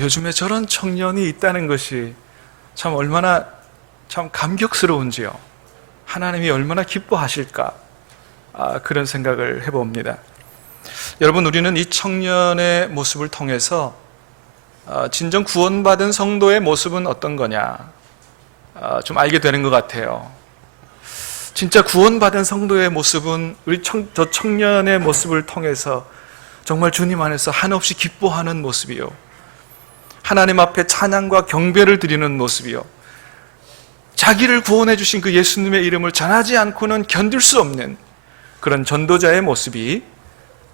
요즘에 저런 청년이 있다는 것이 참 얼마나 참 감격스러운지요. 하나님이 얼마나 기뻐하실까, 그런 생각을 해봅니다. 여러분, 우리는 이 청년의 모습을 통해서 진정 구원받은 성도의 모습은 어떤 거냐 좀 알게 되는 것 같아요. 진짜 구원받은 성도의 모습은 저 청년의 모습을 통해서 정말 주님 안에서 한없이 기뻐하는 모습이요, 하나님 앞에 찬양과 경배를 드리는 모습이요, 자기를 구원해 주신 그 예수님의 이름을 전하지 않고는 견딜 수 없는 그런 전도자의 모습이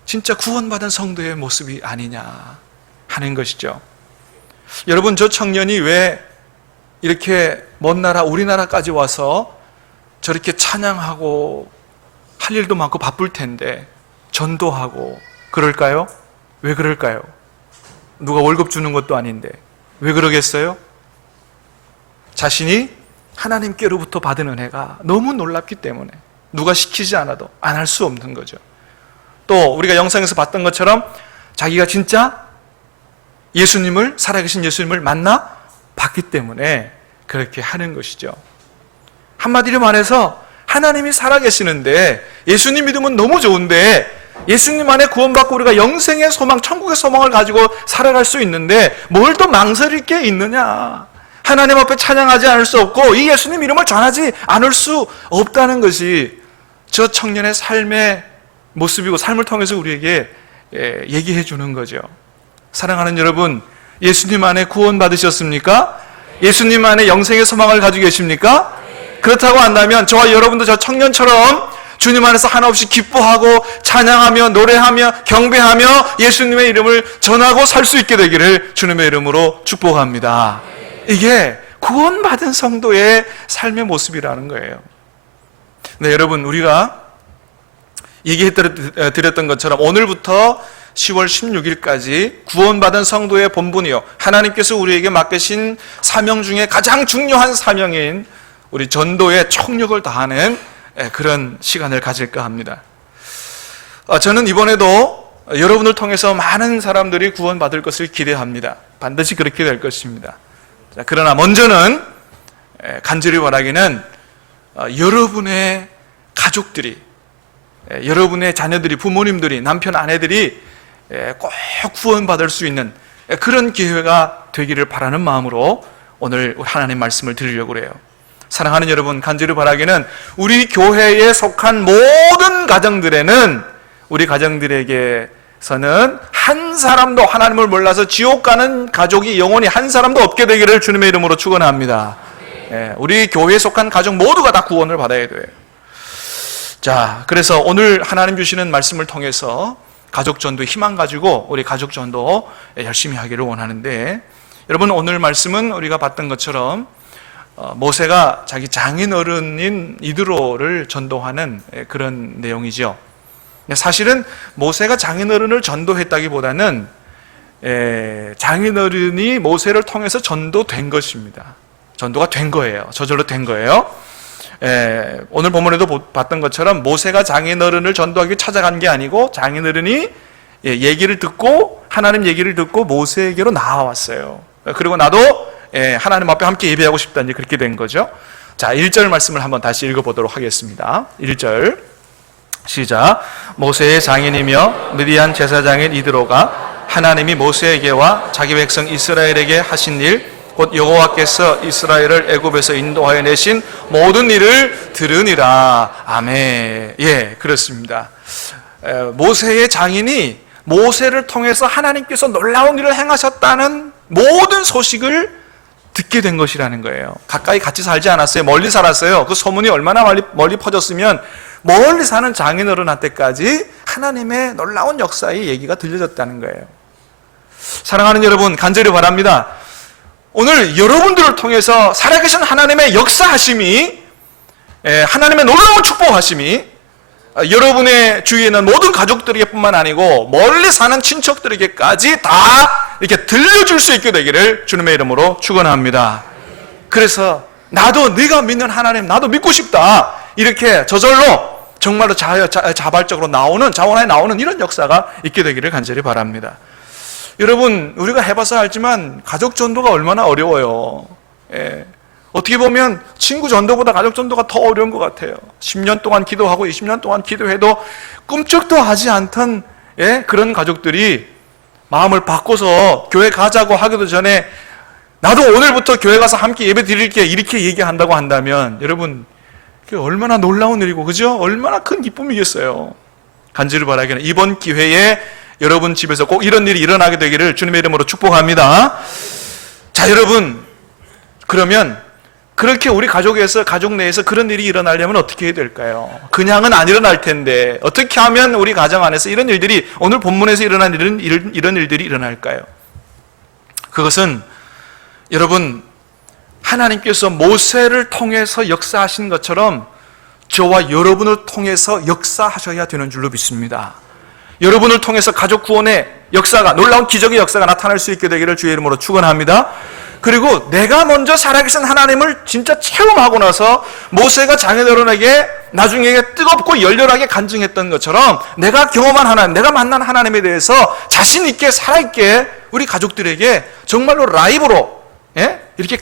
진짜 구원받은 성도의 모습이 아니냐 하는 것이죠. 여러분, 저 청년이 왜 이렇게 먼 나라 우리나라까지 와서 저렇게 찬양하고 할 일도 많고 바쁠 텐데 전도하고 그럴까요? 왜 그럴까요? 누가 월급 주는 것도 아닌데 왜 그러겠어요? 자신이 하나님께로부터 받은 은혜가 너무 놀랍기 때문에 누가 시키지 않아도 안 할 수 없는 거죠. 또 우리가 영상에서 봤던 것처럼 자기가 진짜 예수님을, 살아계신 예수님을 만나 봤기 때문에 그렇게 하는 것이죠. 한마디로 말해서 하나님이 살아계시는데 예수님 믿으면 너무 좋은데 예수님 안에 구원받고 우리가 영생의 소망, 천국의 소망을 가지고 살아갈 수 있는데 뭘 더 망설일 게 있느냐, 하나님 앞에 찬양하지 않을 수 없고 이 예수님 이름을 전하지 않을 수 없다는 것이 저 청년의 삶의 모습이고 삶을 통해서 우리에게 얘기해 주는 거죠. 사랑하는 여러분, 예수님 안에 구원 받으셨습니까? 예수님 안에 영생의 소망을 가지고 계십니까? 그렇다고 한다면 저와 여러분도 저 청년처럼 주님 안에서 한없이 기뻐하고 찬양하며 노래하며 경배하며 예수님의 이름을 전하고 살 수 있게 되기를 주님의 이름으로 축복합니다. 이게 구원받은 성도의 삶의 모습이라는 거예요. 네, 여러분, 우리가 얘기해드렸던 것처럼 오늘부터 10월 16일까지 구원받은 성도의 본분이요, 하나님께서 우리에게 맡기신 사명 중에 가장 중요한 사명인 우리 전도에 총력을 다하는 그런 시간을 가질까 합니다. 저는 이번에도 여러분을 통해서 많은 사람들이 구원받을 것을 기대합니다. 반드시 그렇게 될 것입니다. 그러나 먼저는 간절히 바라기는 여러분의 가족들이, 여러분의 자녀들이, 부모님들이, 남편, 아내들이 꼭 구원받을 수 있는 그런 기회가 되기를 바라는 마음으로 오늘 하나님 말씀을 드리려고 해요. 사랑하는 여러분, 간절히 바라기는 우리 교회에 속한 모든 가정들에는, 우리 가정들에게서는 한 사람도 하나님을 몰라서 지옥 가는 가족이 영원히 한 사람도 없게 되기를 주님의 이름으로 축원합니다. 우리 교회에 속한 가족 모두가 다 구원을 받아야 돼요. 자, 그래서 오늘 하나님 주시는 말씀을 통해서 가족 전도 희망 가지고 우리 가족 전도 열심히 하기를 원하는데, 여러분, 오늘 말씀은 우리가 봤던 것처럼 모세가 자기 장인어른인 이드로를 전도하는 그런 내용이죠. 사실은 모세가 장인어른을 전도했다기보다는 장인어른이 모세를 통해서 전도된 것입니다. 전도가 된 거예요. 저절로 된 거예요. 오늘 본문에도 봤던 것처럼 모세가 장인어른을 전도하기 찾아간 게 아니고 장인어른이 얘기를 듣고, 하나님 얘기를 듣고 모세에게로 나와왔어요. 그리고 나도 하나님 앞에 함께 예배하고 싶다니 그렇게 된 거죠. 자, 1절 말씀을 한번 다시 읽어보도록 하겠습니다. 1절 시작. 모세의 장인이며 미디안 제사장인 이드로가 하나님이 모세에게와 자기 백성 이스라엘에게 하신 일, 곧 여호와께서 이스라엘을 애굽에서 인도하여 내신 모든 일을 들으니라. 아멘. 예, 그렇습니다. 모세의 장인이 모세를 통해서 하나님께서 놀라운 일을 행하셨다는 모든 소식을 듣게 된 것이라는 거예요. 가까이 같이 살지 않았어요. 멀리 살았어요. 그 소문이 얼마나 멀리 퍼졌으면 멀리 사는 장인어른한테까지 하나님의 놀라운 역사의 얘기가 들려졌다는 거예요. 사랑하는 여러분, 간절히 바랍니다. 오늘 여러분들을 통해서 살아계신 하나님의 역사하심이, 하나님의 놀라운 축복하심이 여러분의 주위에 있는 모든 가족들에게 뿐만 아니고 멀리 사는 친척들에게까지 다 이렇게 들려줄 수 있게 되기를 주님의 이름으로 축원합니다. 그래서 나도 네가 믿는 하나님 나도 믿고 싶다, 이렇게 저절로 정말로 자발적으로 나오는, 자원에 나오는 이런 역사가 있게 되기를 간절히 바랍니다. 여러분, 우리가 해봐서 알지만 가족 전도가 얼마나 어려워요. 예. 어떻게 보면 친구 전도보다 가족 전도가 더 어려운 것 같아요. 10년 동안 기도하고 20년 동안 기도해도 꿈쩍도 하지 않던 그런 가족들이 마음을 바꿔서 교회 가자고 하기도 전에 나도 오늘부터 교회 가서 함께 예배 드릴게 이렇게 얘기한다고 한다면 여러분, 그게 얼마나 놀라운 일이고, 그죠? 얼마나 큰 기쁨이겠어요. 간절히 바라기는 이번 기회에 여러분 집에서 꼭 이런 일이 일어나게 되기를 주님의 이름으로 축복합니다. 자, 여러분, 그러면 그렇게 우리 가족에서, 가족 내에서 그런 일이 일어나려면 어떻게 해야 될까요? 그냥은 안 일어날 텐데 어떻게 하면 우리 가정 안에서 이런 일들이, 오늘 본문에서 일어난 이런 일들이 일어날까요? 그것은 여러분, 하나님께서 모세를 통해서 역사하신 것처럼 저와 여러분을 통해서 역사하셔야 되는 줄로 믿습니다. 여러분을 통해서 가족 구원의 역사가, 놀라운 기적의 역사가 나타날 수 있게 되기를 주의 이름으로 축원합니다. 그리고 내가 먼저 살아계신 하나님을 진짜 체험하고 나서 모세가 장인어른에게 나중에 뜨겁고 열렬하게 간증했던 것처럼 내가 경험한 하나님, 내가 만난 하나님에 대해서 자신 있게 살아있게 우리 가족들에게 정말로 라이브로 이렇게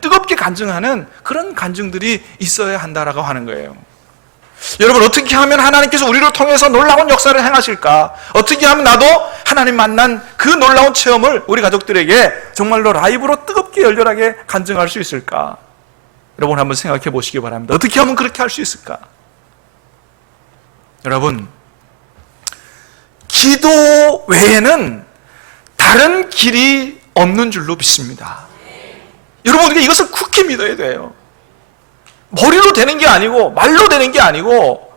뜨겁게 간증하는 그런 간증들이 있어야 한다라고 하는 거예요. 여러분, 어떻게 하면 하나님께서 우리를 통해서 놀라운 역사를 행하실까? 어떻게 하면 나도 하나님 만난 그 놀라운 체험을 우리 가족들에게 정말로 라이브로 뜨겁게 열렬하게 간증할 수 있을까? 여러분, 한번 생각해 보시기 바랍니다. 어떻게 하면 그렇게 할 수 있을까? 여러분, 기도 외에는 다른 길이 없는 줄로 믿습니다. 여러분, 우리가 이것을 굳게 믿어야 돼요. 머리로 되는 게 아니고 말로 되는 게 아니고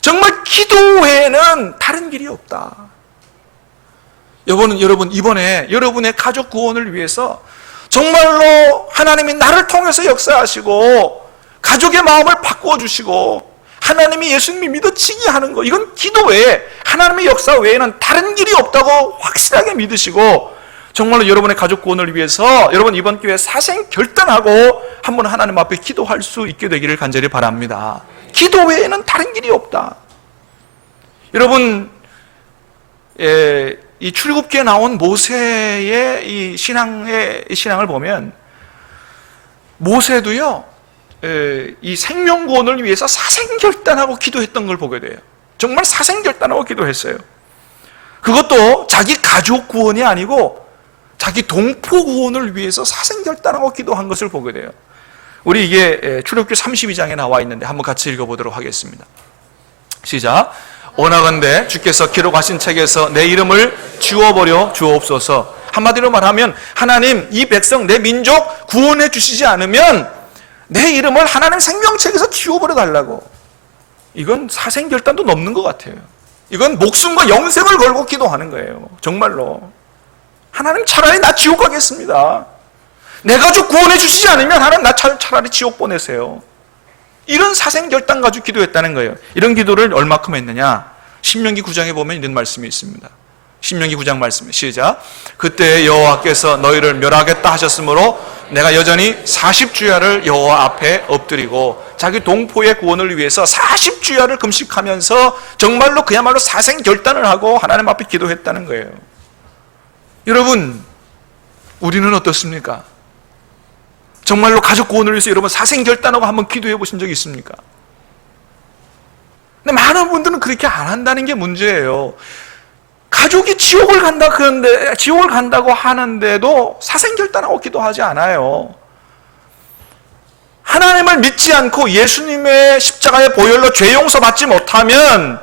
정말 기도 외에는 다른 길이 없다. 여러분, 이번에 여러분의 가족 구원을 위해서 정말로 하나님이 나를 통해서 역사하시고 가족의 마음을 바꾸어 주시고 하나님이 예수님이 믿어지게 하는 거, 이건 기도 외에, 하나님의 역사 외에는 다른 길이 없다고 확실하게 믿으시고 정말로 여러분의 가족 구원을 위해서 여러분 이번 기회에 사생 결단하고 한번 하나님 앞에 기도할 수 있게 되기를 간절히 바랍니다. 기도 외에는 다른 길이 없다. 여러분, 이 출애굽기에 나온 모세의 이 신앙을 보면 모세도요, 이 생명 구원을 위해서 사생 결단하고 기도했던 걸 보게 돼요. 정말 사생 결단하고 기도했어요. 그것도 자기 가족 구원이 아니고 자기 동포 구원을 위해서 사생결단하고 기도한 것을 보게 돼요. 우리 이게 출애굽기 32장에 나와 있는데 한번 같이 읽어보도록 하겠습니다. 시작. 원하건대 주께서 기록하신 책에서 내 이름을 지워버려 주옵소서. 한마디로 말하면 하나님, 이 백성, 내 민족 구원해 주시지 않으면 내 이름을 하나님 생명책에서 지워버려 달라고. 이건 사생결단도 넘는 것 같아요. 이건 목숨과 영생을 걸고 기도하는 거예요. 정말로. 하나님, 차라리 나 지옥 가겠습니다. 내 가족 구원해 주시지 않으면 하나님, 나 차라리 지옥 보내세요. 이런 사생결단 가지고 기도했다는 거예요. 이런 기도를 얼마큼 했느냐? 신명기 9장에 보면 이런 말씀이 있습니다. 신명기 9장 말씀, 시작. 그때 여호와께서 너희를 멸하겠다 하셨으므로 내가 여전히 40주야를 여호와 앞에 엎드리고, 자기 동포의 구원을 위해서 40주야를 금식하면서 정말로 그야말로 사생결단을 하고 하나님 앞에 기도했다는 거예요. 여러분, 우리는 어떻습니까? 정말로 가족 구원을 위해서 여러분 사생결단하고 한번 기도해 보신 적이 있습니까? 근데 많은 분들은 그렇게 안 한다는 게 문제예요. 가족이 지옥을 간다고 하는데도 사생결단하고 기도하지 않아요. 하나님을 믿지 않고 예수님의 십자가의 보혈로 죄 용서 받지 못하면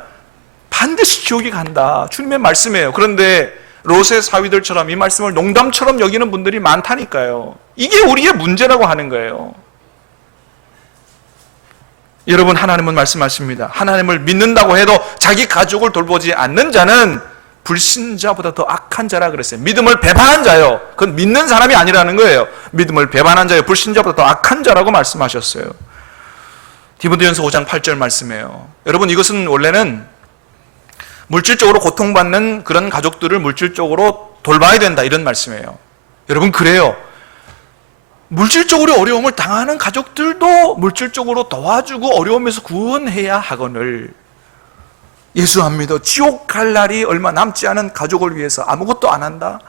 반드시 지옥이 간다. 주님의 말씀이에요. 그런데 롯의 사위들처럼 이 말씀을 농담처럼 여기는 분들이 많다니까요. 이게 우리의 문제라고 하는 거예요. 여러분, 하나님은 말씀하십니다. 하나님을 믿는다고 해도 자기 가족을 돌보지 않는 자는 불신자보다 더 악한 자라 그랬어요. 믿음을 배반한 자요. 그건 믿는 사람이 아니라는 거예요. 믿음을 배반한 자요. 불신자보다 더 악한 자라고 말씀하셨어요. 디모데전서 5장 8절 말씀이에요. 여러분, 이것은 원래는 물질적으로 고통받는 그런 가족들을 물질적으로 돌봐야 된다, 이런 말씀이에요. 여러분, 그래요. 물질적으로 어려움을 당하는 가족들도 물질적으로 도와주고 어려움에서 구원해야 하거늘. 예수 안 믿어 지옥 갈 날이 얼마 남지 않은 가족을 위해서 아무것도 안 한다?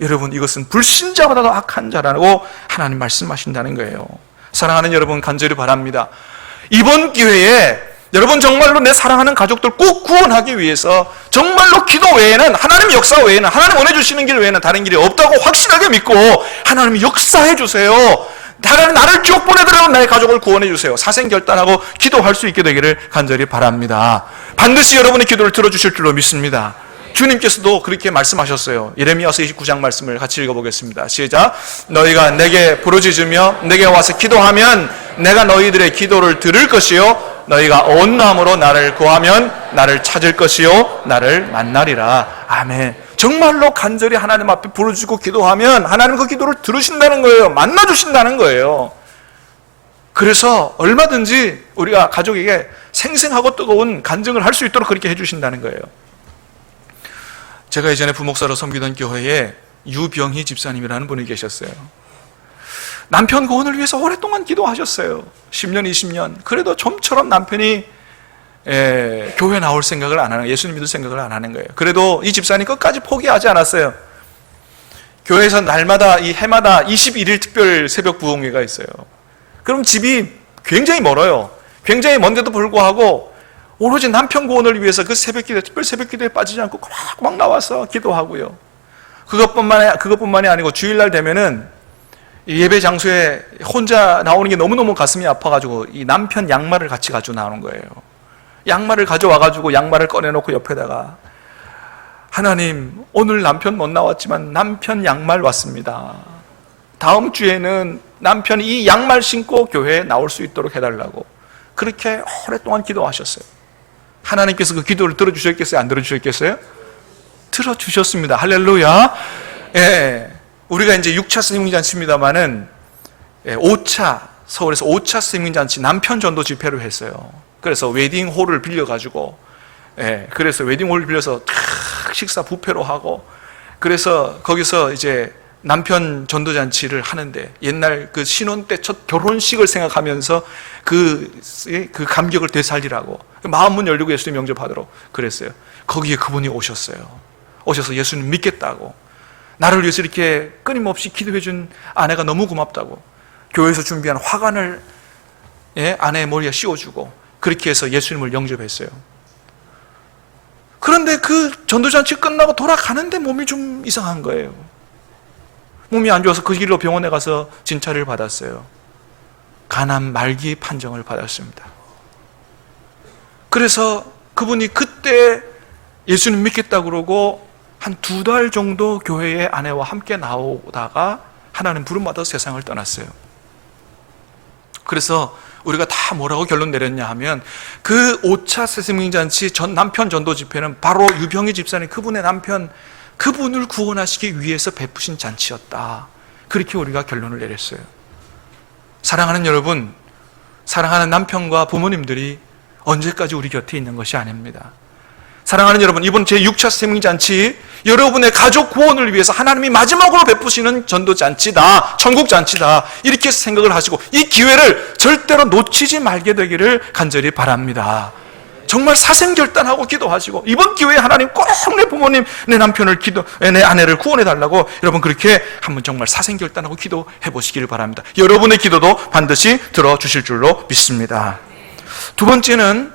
여러분, 이것은 불신자보다도 악한 자라고 하나님 말씀하신다는 거예요. 사랑하는 여러분, 간절히 바랍니다. 이번 기회에 여러분 정말로 내 사랑하는 가족들 꼭 구원하기 위해서 정말로 기도 외에는, 하나님 역사 외에는, 하나님 원해주시는 길 외에는 다른 길이 없다고 확실하게 믿고 하나님이 역사해 주세요. 나를 지옥 보내더라도 나의 가족을 구원해 주세요. 사생결단하고 기도할 수 있게 되기를 간절히 바랍니다. 반드시 여러분의 기도를 들어주실 줄로 믿습니다. 주님께서도 그렇게 말씀하셨어요. 예레미야서 29장 말씀을 같이 읽어보겠습니다. 시작. 너희가 내게 부르짖으며 내게 와서 기도하면 내가 너희들의 기도를 들을 것이요 너희가 온 마음으로 나를 구하면 나를 찾을 것이요 나를 만나리라. 아멘. 정말로 간절히 하나님 앞에 부르짖고 기도하면 하나님 그 기도를 들으신다는 거예요. 만나주신다는 거예요. 그래서 얼마든지 우리가 가족에게 생생하고 뜨거운 간증을 할 수 있도록 그렇게 해주신다는 거예요. 제가 예전에 부목사로 섬기던 교회에 유병희 집사님이라는 분이 계셨어요. 남편 구원을 위해서 오랫동안 기도하셨어요. 10년, 20년. 그래도 좀처럼 남편이 교회 나올 생각을 안 하는, 예수님 믿을 생각을 안 하는 거예요. 그래도 이 집사님 끝까지 포기하지 않았어요. 교회에서 날마다, 해마다 21일 특별 새벽 부흥회가 있어요. 그럼 집이 굉장히 멀어요. 굉장히 먼데도 불구하고 오로지 남편 구원을 위해서 그 새벽 기도, 특별 새벽 기도에 빠지지 않고 꼬박꼬박 나와서 기도하고요. 그것뿐만이 아니고 주일날 되면은 예배 장소에 혼자 나오는 게 너무너무 가슴이 아파가지고 이 남편 양말을 같이 가지고 나오는 거예요. 양말을 가져와가지고 양말을 꺼내놓고 옆에다가 하나님, 오늘 남편 못 나왔지만 남편 양말 왔습니다. 다음 주에는 남편이 이 양말 신고 교회에 나올 수 있도록 해달라고 그렇게 오랫동안 기도하셨어요. 하나님께서 그 기도를 들어주셨겠어요? 안 들어주셨겠어요? 들어주셨습니다. 할렐루야. 예. 우리가 이제 6차 스님잔치입니다만은 5차, 서울에서 5차 스님잔치 남편 전도 집회를 했어요. 그래서 웨딩홀을 빌려가지고, 그래서 웨딩홀을 빌려서 식사 뷔페로 하고, 그래서 거기서 이제 남편 전도잔치를 하는데 옛날 그 신혼 때 첫 결혼식을 생각하면서 그 감격을 되살리라고 마음문 열리고 예수님 영접하도록 그랬어요. 거기에 그분이 오셨어요. 오셔서 예수님 믿겠다고, 나를 위해서 이렇게 끊임없이 기도해준 아내가 너무 고맙다고 교회에서 준비한 화관을 아내의 머리에 씌워주고 그렇게 해서 예수님을 영접했어요. 그런데 그 전도잔치 끝나고 돌아가는데 몸이 좀 이상한 거예요. 몸이 안 좋아서 그 길로 병원에 가서 진찰을 받았어요. 간암 말기 판정을 받았습니다. 그래서 그분이 그때 예수님 믿겠다고 그러고 한 2달 정도 교회에 아내와 함께 나오다가 하나님 부름받아서 세상을 떠났어요. 그래서 우리가 다 뭐라고 결론 내렸냐 하면 그 5차 새생명잔치 남편 전도 집회는 바로 유병희 집사님, 그분의 남편, 그분을 구원하시기 위해서 베푸신 잔치였다. 그렇게 우리가 결론을 내렸어요. 사랑하는 여러분, 사랑하는 남편과 부모님들이 언제까지 우리 곁에 있는 것이 아닙니다. 사랑하는 여러분, 이번 제6차 생명잔치, 여러분의 가족 구원을 위해서 하나님이 마지막으로 베푸시는 전도잔치다, 천국잔치다, 이렇게 생각을 하시고 이 기회를 절대로 놓치지 말게 되기를 간절히 바랍니다. 정말 사생결단하고 기도하시고 이번 기회에 하나님 꼭 내 부모님, 내 남편을 내 아내를 구원해 달라고 여러분 그렇게 한번 정말 사생결단하고 기도해 보시기를 바랍니다. 여러분의 기도도 반드시 들어주실 줄로 믿습니다. 두 번째는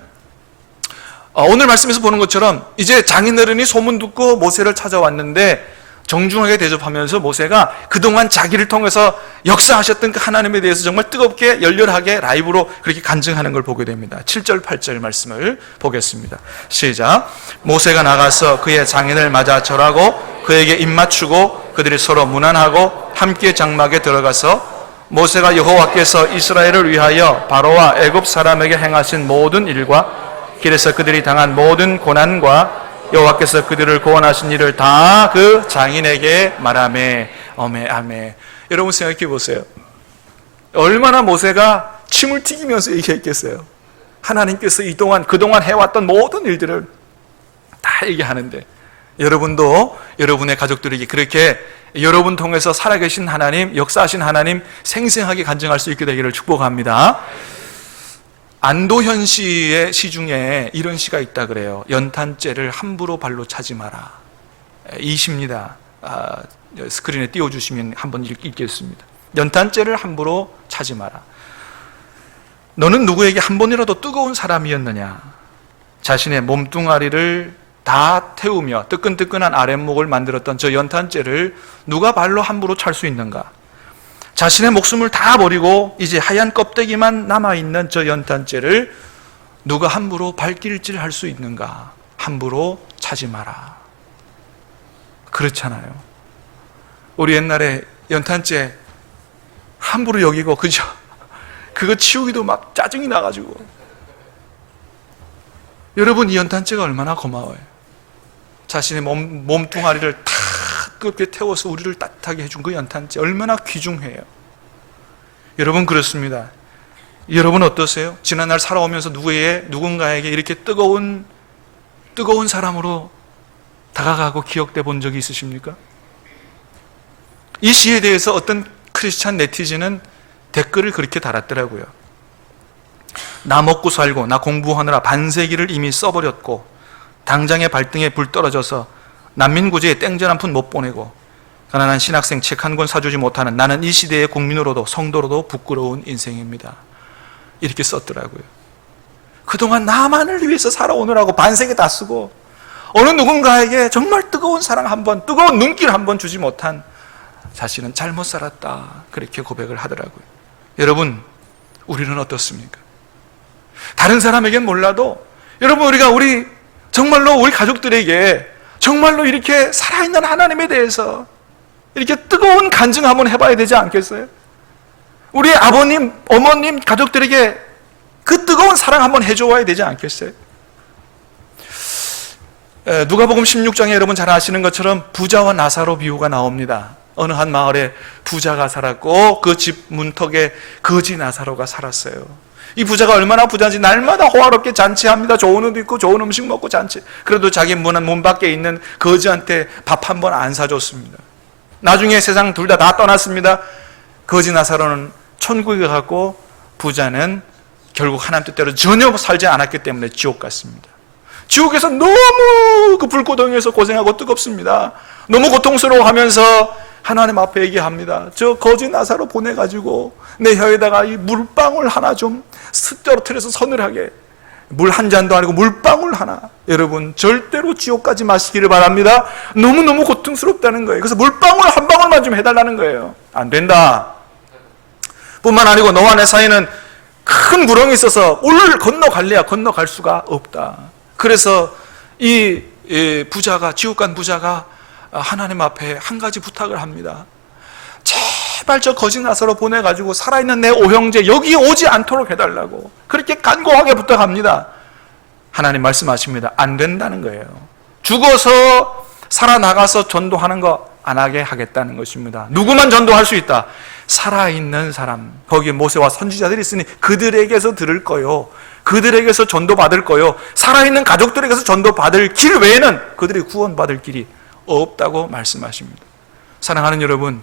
오늘 말씀에서 보는 것처럼 이제 장인어른이 소문 듣고 모세를 찾아왔는데 정중하게 대접하면서 모세가 그동안 자기를 통해서 역사하셨던 그 하나님에 대해서 정말 뜨겁게 열렬하게 라이브로 그렇게 간증하는 걸 보게 됩니다. 7절 8절 말씀을 보겠습니다. 시작. 모세가 나가서 그의 장인을 맞아 절하고 그에게 입맞추고 그들이 서로 문안하고 함께 장막에 들어가서 모세가 여호와께서 이스라엘을 위하여 바로와 애굽 사람에게 행하신 모든 일과 길에서 그들이 당한 모든 고난과 여호와께서 그들을 구원하신 일을 다 그 장인에게 말하매. 아멘. 여러분 생각해 보세요. 얼마나 모세가 침을 튀기면서 얘기했겠어요. 하나님께서 그동안 해왔던 모든 일들을 다 얘기하는데 여러분도 여러분의 가족들에게 그렇게 여러분 통해서 살아계신 하나님, 역사하신 하나님 생생하게 간증할 수 있게 되기를 축복합니다. 안도현 씨의 시 중에 이런 시가 있다 그래요. 연탄재를 함부로 발로 차지 마라. 이 시입니다. 스크린에 띄워주시면 한번 읽겠습니다. 연탄재를 함부로 차지 마라. 너는 누구에게 한 번이라도 뜨거운 사람이었느냐? 자신의 몸뚱아리를 다 태우며 뜨끈뜨끈한 아랫목을 만들었던 저 연탄재를 누가 발로 함부로 찰 수 있는가? 자신의 목숨을 다 버리고 이제 하얀 껍데기만 남아있는 저 연탄재를 누가 함부로 발길질할 수 있는가? 함부로 차지 마라. 그렇잖아요. 우리 옛날에 연탄재 함부로 여기고, 그죠? 그거 치우기도 막 짜증이 나가지고. 여러분, 이 연탄재가 얼마나 고마워요. 자신의 몸뚱아리를 다 뜨겁게 태워서 우리를 따뜻하게 해준 그 연탄재 얼마나 귀중해요. 여러분, 그렇습니다. 여러분 어떠세요? 지난날 살아오면서 누군가에게 이렇게 뜨거운 사람으로 다가가고 기억돼 본 적이 있으십니까? 이 시에 대해서 어떤 크리스찬 네티즌은 댓글을 그렇게 달았더라고요. 나 먹고 살고 나 공부하느라 반세기를 이미 써버렸고 당장의 발등에 불 떨어져서 난민구제에 땡전 한 푼 못 보내고 가난한 신학생 책 한 권 사주지 못하는 나는 이 시대의 국민으로도 성도로도 부끄러운 인생입니다. 이렇게 썼더라고요. 그동안 나만을 위해서 살아오느라고 반세기 다 쓰고 어느 누군가에게 정말 뜨거운 사랑 한 번, 뜨거운 눈길 한 번 주지 못한 자신은 잘못 살았다, 그렇게 고백을 하더라고요. 여러분, 우리는 어떻습니까? 다른 사람에겐 몰라도 여러분, 우리 정말로 우리 가족들에게 정말로 이렇게 살아있는 하나님에 대해서 이렇게 뜨거운 간증 한번 해봐야 되지 않겠어요? 우리 아버님, 어머님, 가족들에게 그 뜨거운 사랑 한번 해줘야 되지 않겠어요? 누가복음 16장에 여러분 잘 아시는 것처럼 부자와 나사로 비유가 나옵니다. 어느 한 마을에 부자가 살았고 그 집 문턱에 거지 나사로가 살았어요. 이 부자가 얼마나 부자인지 날마다 호화롭게 잔치합니다. 좋은 옷 입고 좋은 음식 먹고 잔치. 그래도 자기 문 밖에 있는 거지한테 밥 한 번 안 사줬습니다. 나중에 세상 둘 다 떠났습니다. 거지 나사로는 천국에 갔고 부자는 결국 하나님 뜻대로 전혀 살지 않았기 때문에 지옥 갔습니다. 지옥에서 너무 그 불고동에서 고생하고 뜨겁습니다. 너무 고통스러워하면서 하나님 앞에 얘기합니다. 저 거지 나사로 보내가지고 내 혀에다가 이 물방울 하나 좀 떨어뜨려서 서늘하게, 물 한 잔도 아니고 물방울 하나. 여러분, 절대로 지옥 가지 마시기를 바랍니다. 너무너무 고통스럽다는 거예요. 그래서 물방울 한 방울만 좀 해달라는 거예요. 안 된다. 뿐만 아니고 너와 내 사이는 큰 구렁이 있어서 올 건너갈래야 건너갈 수가 없다. 그래서 이 부자가, 지옥 간 부자가 하나님 앞에 한 가지 부탁을 합니다. 제발 저 거지 나사로 보내가지고 살아있는 내 오형제 여기 오지 않도록 해달라고 그렇게 간곡하게 부탁합니다. 하나님 말씀하십니다. 안 된다는 거예요. 죽어서 살아나가서 전도하는 거 안 하게 하겠다는 것입니다. 누구만 전도할 수 있다? 살아있는 사람, 거기에 모세와 선지자들이 있으니 그들에게서 들을 거요, 그들에게서 전도받을 거요, 살아있는 가족들에게서 전도받을 길 외에는 그들이 구원받을 길이 없다고 말씀하십니다. 사랑하는 여러분,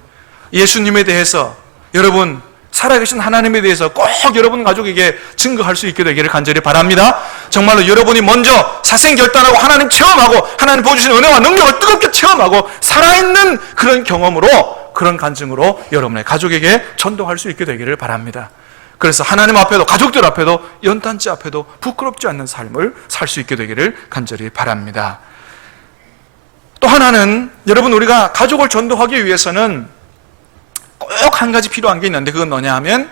예수님에 대해서, 여러분 살아계신 하나님에 대해서 꼭 여러분 가족에게 증거할 수 있게 되기를 간절히 바랍니다. 정말로 여러분이 먼저 사생결단하고 하나님 체험하고 하나님 보여주신 은혜와 능력을 뜨겁게 체험하고 살아있는 그런 경험으로, 그런 간증으로 여러분의 가족에게 전도할 수 있게 되기를 바랍니다. 그래서 하나님 앞에도 가족들 앞에도 연탄재 앞에도 부끄럽지 않는 삶을 살 수 있게 되기를 간절히 바랍니다. 또 하나는, 여러분 우리가 가족을 전도하기 위해서는 꼭 한 가지 필요한 게 있는데 그건 뭐냐 하면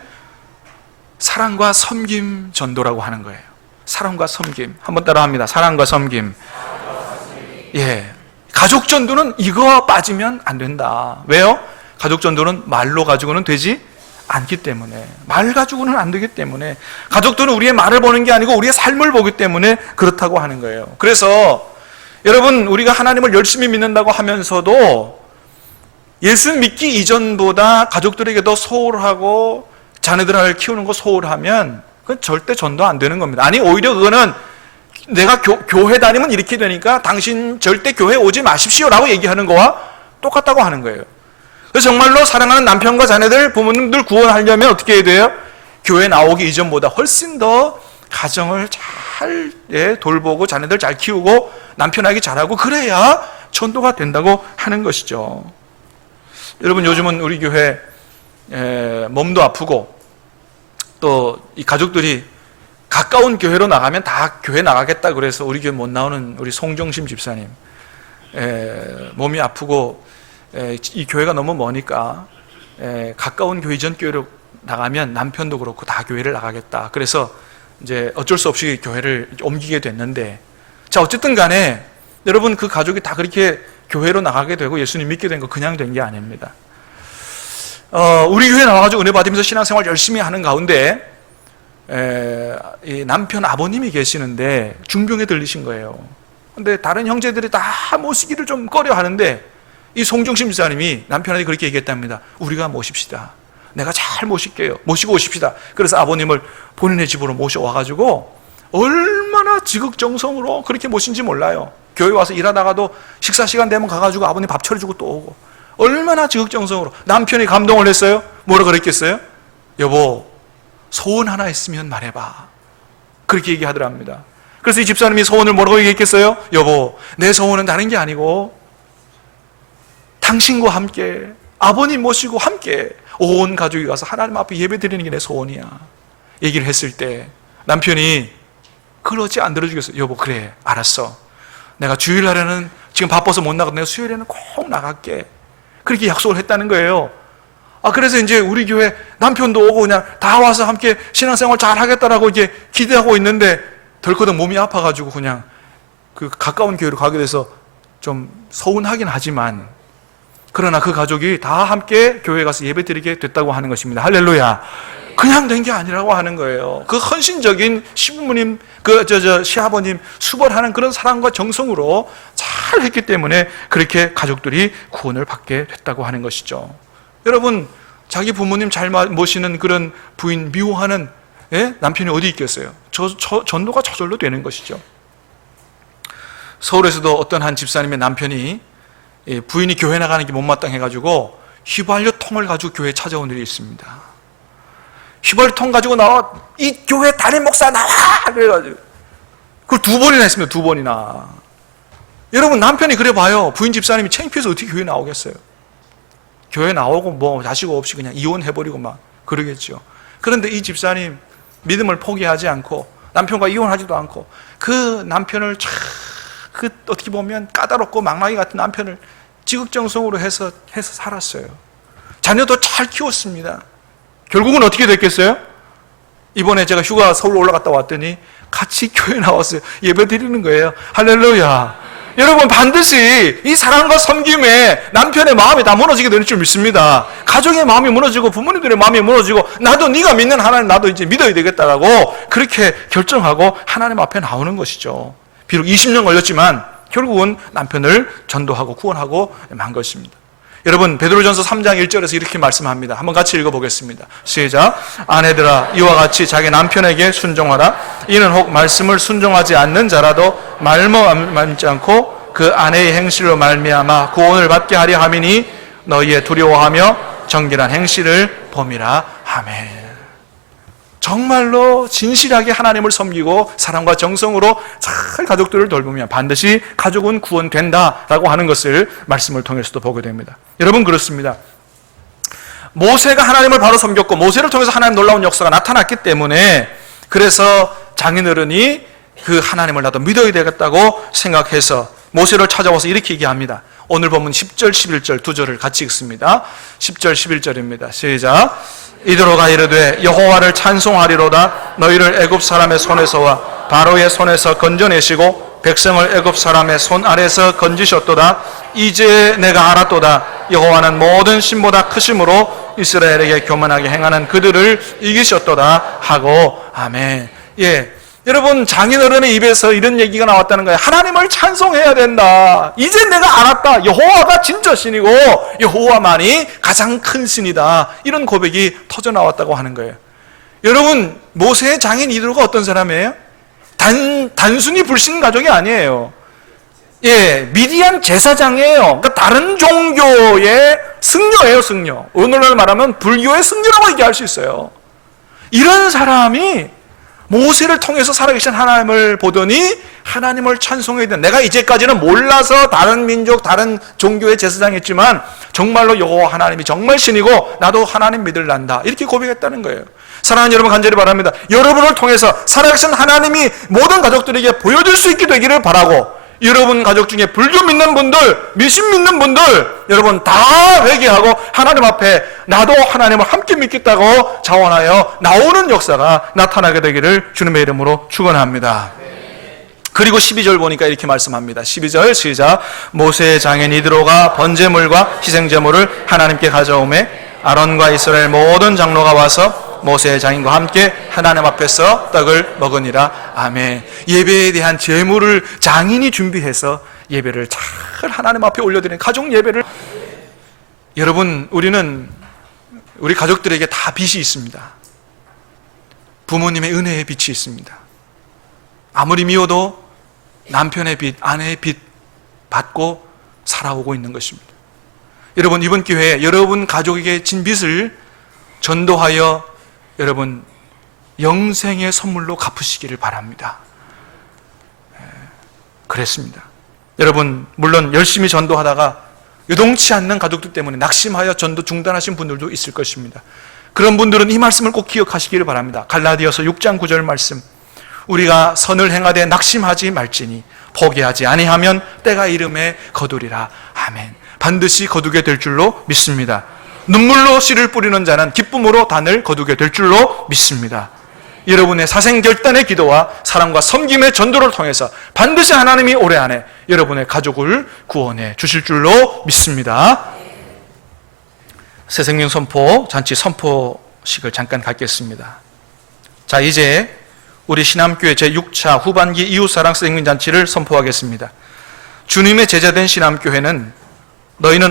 사랑과 섬김 전도라고 하는 거예요. 사랑과 섬김. 한번 따라 합니다. 사랑과 섬김. 예. 가족 전도는 이거 빠지면 안 된다. 왜요? 가족 전도는 말로 가지고는 되지 않기 때문에, 말 가지고는 안 되기 때문에, 가족들은 우리의 말을 보는 게 아니고 우리의 삶을 보기 때문에 그렇다고 하는 거예요. 그래서 여러분, 우리가 하나님을 열심히 믿는다고 하면서도 예수 믿기 이전보다 가족들에게 더 소홀하고 자녀들을 키우는 거 소홀하면 그건 절대 전도 안 되는 겁니다. 아니, 오히려 그거는 내가 교회 다니면 이렇게 되니까 당신 절대 교회 오지 마십시오라고 얘기하는 거와 똑같다고 하는 거예요. 그래서 정말로 사랑하는 남편과 자녀들, 부모님들 구원하려면 어떻게 해야 돼요? 교회 나오기 이전보다 훨씬 더 가정을 잘 돌보고 자녀들 잘 키우고 남편에게 잘하고 그래야 전도가 된다고 하는 것이죠. 여러분, 요즘은 우리 교회 몸도 아프고 또 이 가족들이 가까운 교회로 나가면 다 교회 나가겠다 그래서 우리 교회 못 나오는 우리 송정심 집사님, 몸이 아프고 이 교회가 너무 머니까 가까운 교회 전 교회로 나가면 남편도 그렇고 다 교회를 나가겠다. 그래서 이제 어쩔 수 없이 교회를 옮기게 됐는데, 자, 어쨌든 간에 여러분, 그 가족이 다 그렇게 교회로 나가게 되고 예수님 믿게 된 거 그냥 된 게 아닙니다. 우리 교회 나와가지고 은혜 받으면서 신앙생활 열심히 하는 가운데 이 남편 아버님이 계시는데 중병에 들리신 거예요. 근데 다른 형제들이 다 모시기를 좀 꺼려 하는데 이 송정심 집사님이 남편한테 그렇게 얘기했답니다. 우리가 모십시다. 내가 잘 모실게요. 모시고 오십시다. 그래서 아버님을 본인의 집으로 모셔와가지고 얼마나 지극정성으로 그렇게 모신지 몰라요. 교회 와서 일하다가도 식사 시간 되면 가가지고 아버님 밥 차려주고 또 오고, 얼마나 지극정성으로. 남편이 감동을 했어요. 뭐라 그랬겠어요? 여보, 소원 하나 있으면 말해봐. 그렇게 얘기하더랍니다. 그래서 이 집사님이 소원을 뭐라고 얘기했겠어요? 여보, 내 소원은 다른 게 아니고 당신과 함께 아버님 모시고 함께 온 가족이 가서 하나님 앞에 예배 드리는 게 내 소원이야. 얘기를 했을 때 남편이 그걸 어찌 안 들어주겠어요? 여보, 그래, 알았어. 내가 주일날에는 지금 바빠서 못 나가도 내가 수요일에는 꼭 나갈게. 그렇게 약속을 했다는 거예요. 그래서 이제 우리 교회 남편도 오고 그냥 다 와서 함께 신앙생활 잘 하겠다라고 이제 기대하고 있는데 덜커덕 몸이 아파가지고 그냥 그 가까운 교회로 가게 돼서 좀 서운하긴 하지만, 그러나 그 가족이 다 함께 교회에 가서 예배 드리게 됐다고 하는 것입니다. 할렐루야. 그냥 된 게 아니라고 하는 거예요. 그 헌신적인 시부모님, 시아버님 수벌하는 그런 사랑과 정성으로 잘 했기 때문에 그렇게 가족들이 구원을 받게 됐다고 하는 것이죠. 여러분, 자기 부모님 잘 모시는 그런 부인 미워하는 남편이 어디 있겠어요? 전도가 저절로 되는 것이죠. 서울에서도 어떤 한 집사님의 남편이 부인이 교회 나가는 게 못마땅해가지고 휘발유 통을 가지고 교회에 찾아온 일이 있습니다. 휘발유 통 가지고 나와, 이 교회 담임 목사 나와! 그래가지고 그걸 2번이나 했습니다. 2번이나. 여러분, 남편이 그래 봐요. 부인 집사님이 창피해서 어떻게 교회 나오겠어요? 교회 나오고 뭐 자식 없이 그냥 이혼해버리고 막 그러겠죠. 그런데 이 집사님 믿음을 포기하지 않고 남편과 이혼하지도 않고 그 남편을 어떻게 보면 까다롭고 망나니 같은 남편을 지극정성으로 해서 살았어요. 자녀도 잘 키웠습니다. 결국은 어떻게 됐겠어요? 이번에 제가 휴가 서울 올라갔다 왔더니 같이 교회 나왔어요. 예배 드리는 거예요. 할렐루야. 여러분, 반드시 이 사랑과 섬김에 남편의 마음이 다 무너지게 될 줄 믿습니다. 가족의 마음이 무너지고 부모님들의 마음이 무너지고 나도 네가 믿는 하나님 나도 이제 믿어야 되겠다라고 그렇게 결정하고 하나님 앞에 나오는 것이죠. 비록 20년 걸렸지만 결국은 남편을 전도하고 구원하고 만 것입니다. 여러분, 베드로전서 3장 1절에서 이렇게 말씀합니다. 한번 같이 읽어보겠습니다. 시작. 아내들아, 이와 같이 자기 남편에게 순종하라. 이는 혹 말씀을 순종하지 않는 자라도 말미암지 않고 그 아내의 행실로 말미암아 구원을 받게 하려 함이니 너희의 두려워하며 정결한 행실을 범이라. 아멘. 정말로 진실하게 하나님을 섬기고 사랑과 정성으로 잘 가족들을 돌보면 반드시 가족은 구원된다라고 하는 것을 말씀을 통해서도 보게 됩니다. 여러분, 그렇습니다. 모세가 하나님을 바로 섬겼고 모세를 통해서 하나님 놀라운 역사가 나타났기 때문에 그래서 장인어른이 그 하나님을 나도 믿어야 되겠다고 생각해서 모세를 찾아와서 이렇게 얘기합니다. 오늘 보면 10절 11절 두 절을 같이 읽습니다. 10절 11절입니다. 시작. 이더로가 이르되 여호와를 찬송하리로다. 너희를 애굽 사람의 손에서와 바로의 손에서 건져내시고 백성을 애굽 사람의 손 아래서 건지셨도다. 이제 내가 알았도다. 여호와는 모든 신보다 크심으로 이스라엘에게 교만하게 행하는 그들을 이기셨도다 하고. 아멘. 예. 여러분, 장인어른의 입에서 이런 얘기가 나왔다는 거예요. 하나님을 찬송해야 된다. 이제 내가 알았다. 여호와가 진짜 신이고 여호와만이 가장 큰 신이다. 이런 고백이 터져 나왔다고 하는 거예요. 여러분, 모세의 장인 이드로가 어떤 사람이에요? 단순히 불신 가족이 아니에요. 예, 미디안 제사장이에요. 그러니까 다른 종교의 승려예요, 승려. 오늘날 말하면 불교의 승려라고 얘기할 수 있어요. 이런 사람이 모세를 통해서 살아계신 하나님을 보더니 하나님을 찬송해야 돼. 내가 이제까지는 몰라서 다른 민족, 다른 종교의 제사장이었지만 정말로 여호와 하나님이 정말 신이고 나도 하나님 믿을란다. 이렇게 고백했다는 거예요. 사랑하는 여러분, 간절히 바랍니다. 여러분을 통해서 살아계신 하나님이 모든 가족들에게 보여줄 수 있게 되기를 바라고, 여러분 가족 중에 불교 믿는 분들, 미신 믿는 분들, 여러분 다 회개하고 하나님 앞에 나도 하나님을 함께 믿겠다고 자원하여 나오는 역사가 나타나게 되기를 주님의 이름으로 축원합니다. 그리고 12절 보니까 이렇게 말씀합니다. 12절 시작. 모세의 장인 이드로가 번제물과 희생제물을 하나님께 가져오매 아론과 이스라엘 모든 장로가 와서 모세의 장인과 함께 하나님 앞에서 떡을 먹으니라. 아멘. 예배에 대한 제물을 장인이 준비해서 예배를 잘 하나님 앞에 올려드리는 가족 예배를. 여러분, 우리 가족들에게 다 빚이 있습니다. 부모님의 은혜의 빚이 있습니다. 아무리 미워도 남편의 빚, 아내의 빚 받고 살아오고 있는 것입니다. 여러분, 이번 기회에 여러분 가족에게 진 빚을 전도하여 여러분 영생의 선물로 갚으시기를 바랍니다. 그랬습니다. 여러분, 물론 열심히 전도하다가 요동치 않는 가족들 때문에 낙심하여 전도 중단하신 분들도 있을 것입니다. 그런 분들은 이 말씀을 꼭 기억하시기를 바랍니다. 갈라디아서 6장 9절 말씀. 우리가 선을 행하되 낙심하지 말지니 포기하지 아니하면 때가 이름에 거두리라. 아멘. 반드시 거두게 될 줄로 믿습니다. 눈물로 씨를 뿌리는 자는 기쁨으로 단을 거두게 될 줄로 믿습니다. 여러분의 사생결단의 기도와 사랑과 섬김의 전도를 통해서 반드시 하나님이 올해 안에 여러분의 가족을 구원해 주실 줄로 믿습니다. 새생명 선포 잔치 선포식을 잠깐 갖겠습니다. 자, 이제 우리 신암교회 제6차 후반기 이웃사랑 새생명 잔치를 선포하겠습니다. 주님의 제자된 신암교회는 너희는